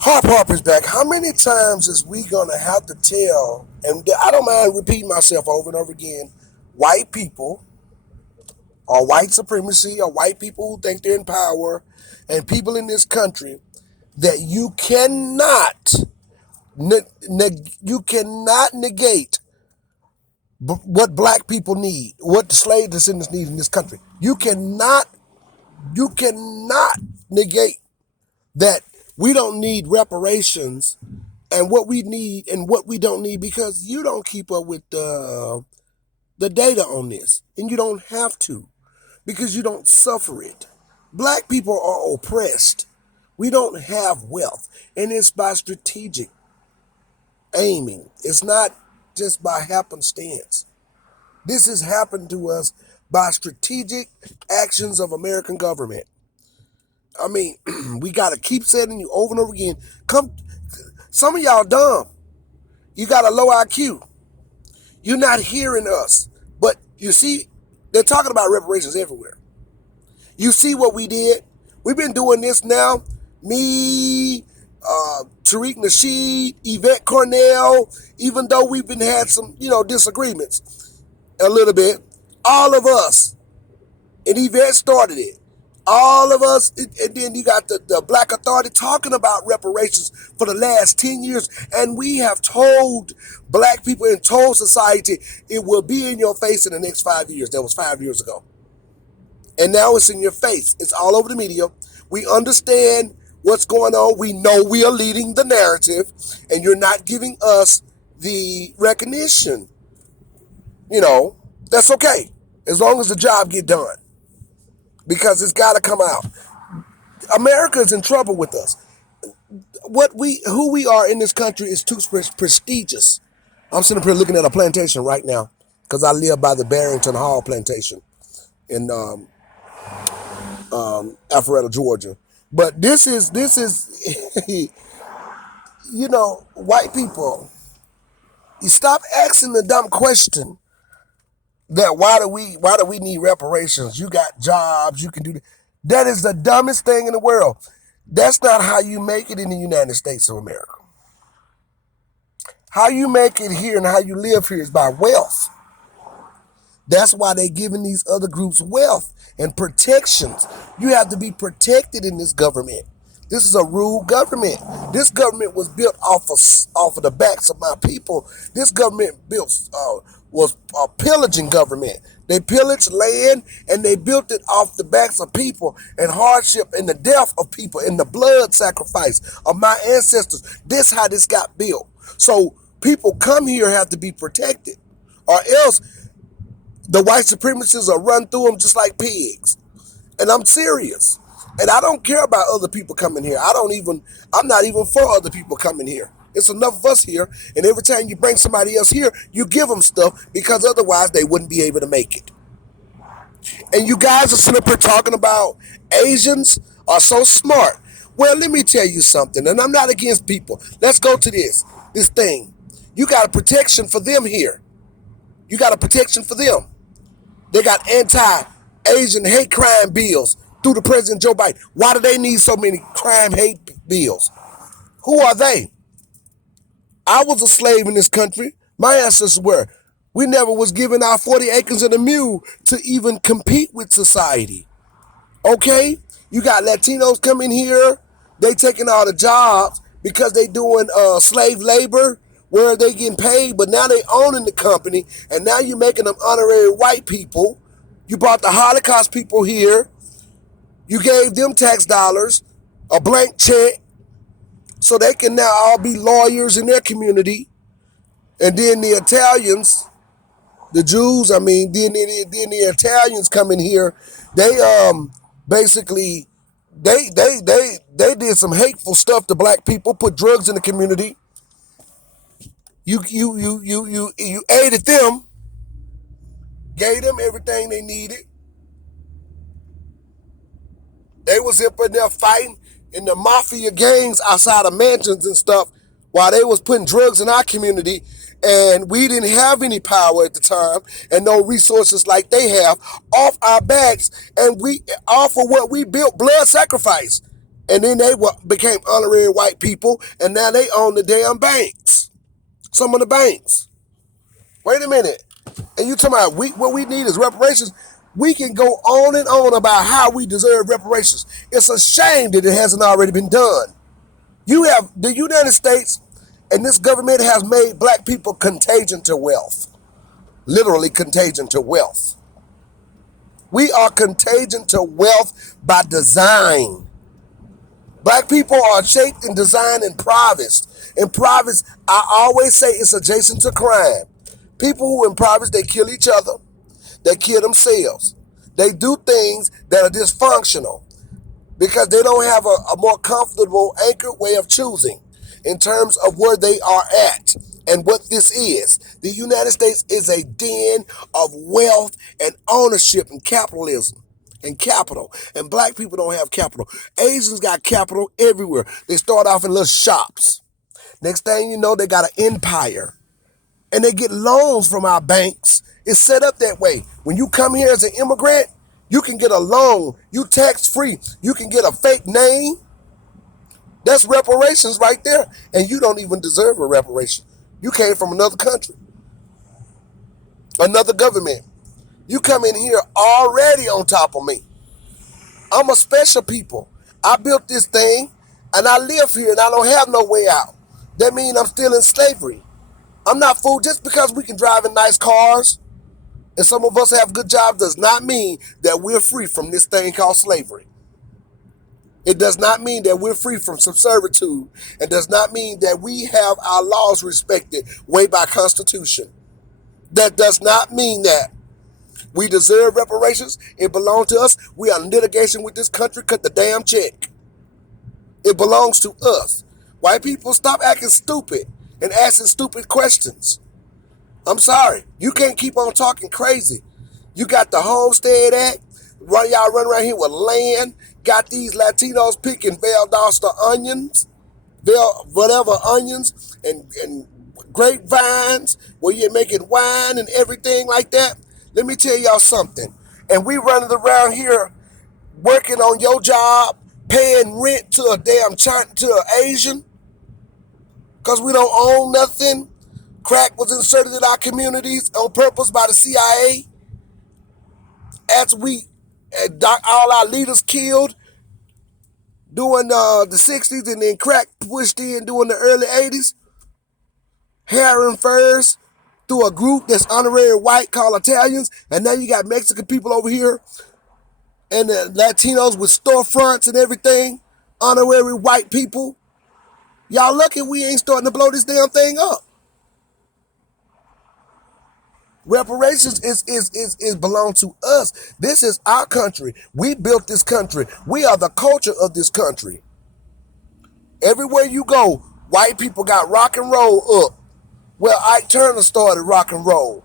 Harp is back. How many times is we gonna have to tell? And I don't mind repeating myself over and over again. White people, or white supremacy, or white people who think they're in power, and people in this country that you cannot negate what black people need, what the slave descendants need in this country. You cannot negate that we don't need reparations and what we need and what we don't need because you don't keep up with the data on this. And you don't have to because you don't suffer it. Black people are oppressed. We don't have wealth. And it's by strategic aiming. It's not just by happenstance. This has happened to us by strategic actions of American government. I mean, we got to keep saying you over and over again. Some of y'all dumb. You got a low IQ. You're not hearing us. But you see, they're talking about reparations everywhere. You see what we did? We've been doing this now. Me, Tariq Nasheed, Yvette Cornell, even though we've been had some, disagreements a little bit, all of us, and Yvette started it. All of us, and then you got the Black Authority talking about reparations for the last 10 years. And we have told black people and told society it will be in your face in the next 5 years. That was 5 years ago. And now it's in your face. It's all over the media. We understand what's going on. We know we are leading the narrative, and you're not giving us the recognition. That's okay, as long as the job get done. Because it's got to come out. America is in trouble with us. Who we are in this country is too prestigious. I'm sitting up here looking at a plantation right now because I live by the Barrington Hall plantation in Alpharetta, Georgia. But this is white people. You stop asking the dumb question that why do we need reparations? You got jobs, you can do that. That is the dumbest thing in the world. That's not how you make it in the United States of America. How you make it here and how you live here is by wealth. That's why they're giving these other groups wealth and protections. You have to be protected in this government. This is a rude government. This government was built off of the backs of my people. This government was a pillaging government. They pillaged land and they built it off the backs of people and hardship and the death of people and the blood sacrifice of my ancestors. This how this got built. So people come here have to be protected, or else the white supremacists will run through them just like pigs. And I'm serious. And I don't care about other people coming here. I'm not even for other people coming here. It's enough of us here. And every time you bring somebody else here, you give them stuff because otherwise they wouldn't be able to make it. And you guys are sitting up here talking about Asians are so smart. Well, let me tell you something. And I'm not against people. Let's go to this thing. You got a protection for them here. You got a protection for them. They got anti-Asian hate crime bills through the President Joe Biden. Why do they need so many crime hate bills? Who are they? I was a slave in this country. My ancestors were. We never was given our 40 acres and a mule to even compete with society. Okay? You got Latinos coming here. They taking all the jobs because they doing slave labor where they getting paid, but now they owning the company, and now you're making them honorary white people. You brought the Holocaust people here. You gave them tax dollars, a blank check, so they can now all be lawyers in their community. And then the Italians, the Jews, then the Italians come in here. They basically they did some hateful stuff to black people, put drugs in the community. You aided them, gave them everything they needed. They was up in there fighting in the mafia gangs outside of mansions and stuff while they was putting drugs in our community, and we didn't have any power at the time and no resources like they have off our backs, and we off of what we built, blood sacrifice. And then they became honorary white people, and now they own the damn banks. Some of the banks. Wait a minute. And you talking about what we need is reparations? We can go on and on about how we deserve reparations. It's a shame that it hasn't already been done. You have the United States, and this government has made black people contagion to wealth. Literally contagion to wealth. We are contagion to wealth by design. Black people are shaped and designed in improvised. Improvised, I always say it's adjacent to crime. People who improvise, they kill each other. They kill themselves. They do things that are dysfunctional because they don't have a more comfortable anchored way of choosing in terms of where they are at and what this is. The United States is a den of wealth and ownership and capitalism and capital. And black people don't have capital. Asians got capital everywhere. They start off in little shops. Next thing you know, they got an empire. And they get loans from our banks. It's set up that way. When you come here as an immigrant, you can get a loan. You tax-free. You can get a fake name. That's reparations right there. And you don't even deserve a reparation. You came from another country, another government. You come in here already on top of me. I'm a special people. I built this thing, and I live here, and I don't have no way out. That means I'm still in slavery. I'm not fooled. Just because we can drive in nice cars and some of us have good jobs does not mean that we're free from this thing called slavery. It does not mean that we're free from some servitude. It does not mean that we have our laws respected way by Constitution. That does not mean that. We deserve reparations. It belongs to us. We are in litigation with this country. Cut the damn check. It belongs to us. White people, stop acting stupid and asking stupid questions. I'm sorry. You can't keep on talking crazy. You got the Homestead Act. Y'all run around here with land. Got these Latinos picking Valdosta onions. Onions and grapevines where you're making wine and everything like that. Let me tell y'all something. And we running around here working on your job, paying rent to a damn China, to an Asian, because we don't own nothing. Crack was inserted in our communities on purpose by the CIA. As we, all our leaders killed during the 60s, and then crack pushed in during the early 80s. Hair and furs through a group that's honorary white called Italians. And now you got Mexican people over here and the Latinos with storefronts and everything. Honorary white people. Y'all lucky we ain't starting to blow this damn thing up. Reparations is belong to us. This is our country. We built this country. We are the culture of this country. Everywhere you go, white people got rock and roll up. Well, Ike Turner started rock and roll.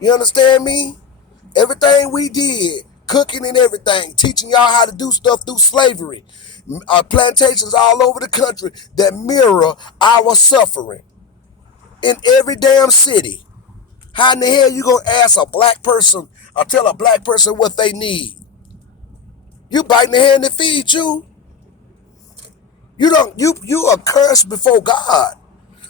You understand me? Everything we did, cooking and everything, teaching y'all how to do stuff through slavery. Plantations all over the country that mirror our suffering. In every damn city. How in the hell you gonna ask a black person or tell a black person what they need? You biting the hand that feeds you. You are cursed before God.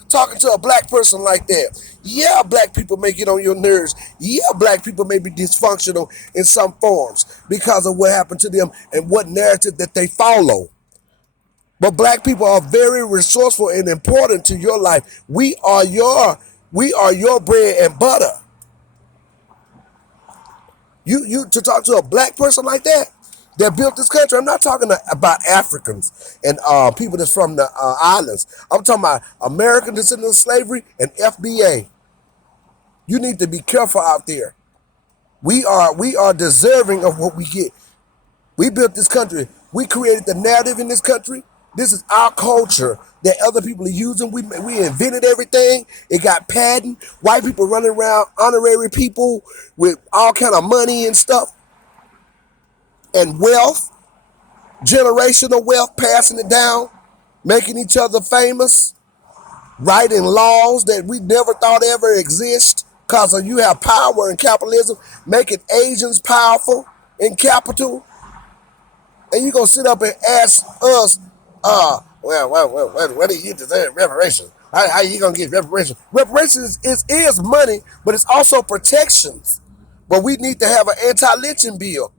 Talking to a black person like that. Yeah, black people may get on your nerves. Yeah, black people may be dysfunctional in some forms because of what happened to them and what narrative that they follow. But black people are very resourceful and important to your life. We are your bread and butter. You to talk to a black person like that built this country. I'm not talking about Africans and people that's from the islands. I'm talking about American descendants of slavery and FBA. You need to be careful out there. We are deserving of what we get. We built this country. We created the narrative in this country. This is our culture that other people are using. We invented everything. It got patent. White people running around, honorary people with all kind of money and stuff. And wealth, generational wealth, passing it down, making each other famous, writing laws that we never thought ever exist because you have power in capitalism, making Asians powerful in capital. And you gonna sit up and ask us, what do you deserve reparations? How you gonna get reparations? Reparations is money, but it's also protections. But we need to have an anti-lynching bill.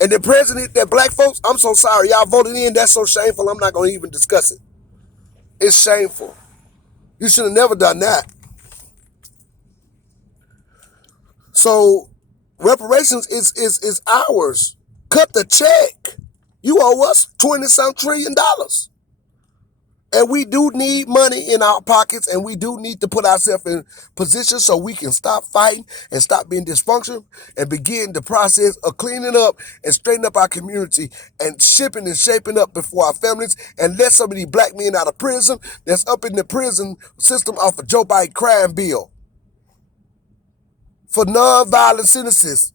And the president that black folks, I'm so sorry, y'all voted in. That's so shameful. I'm not gonna even discuss it. It's shameful. You should have never done that. So reparations is ours. Cut the check. You owe us $20-some trillion. And we do need money in our pockets, and we do need to put ourselves in position so we can stop fighting and stop being dysfunctional and begin the process of cleaning up and straightening up our community and shipping and shaping up before our families and let some of these black men out of prison that's up in the prison system off of Joe Biden crime bill for non-violent sentences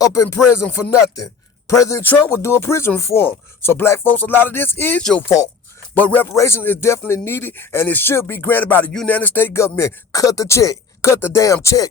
up in prison for nothing. President Trump was doing prison reform. So black folks, a lot of this is your fault. But reparations is definitely needed, and it should be granted by the United States government. Cut the check. Cut the damn check.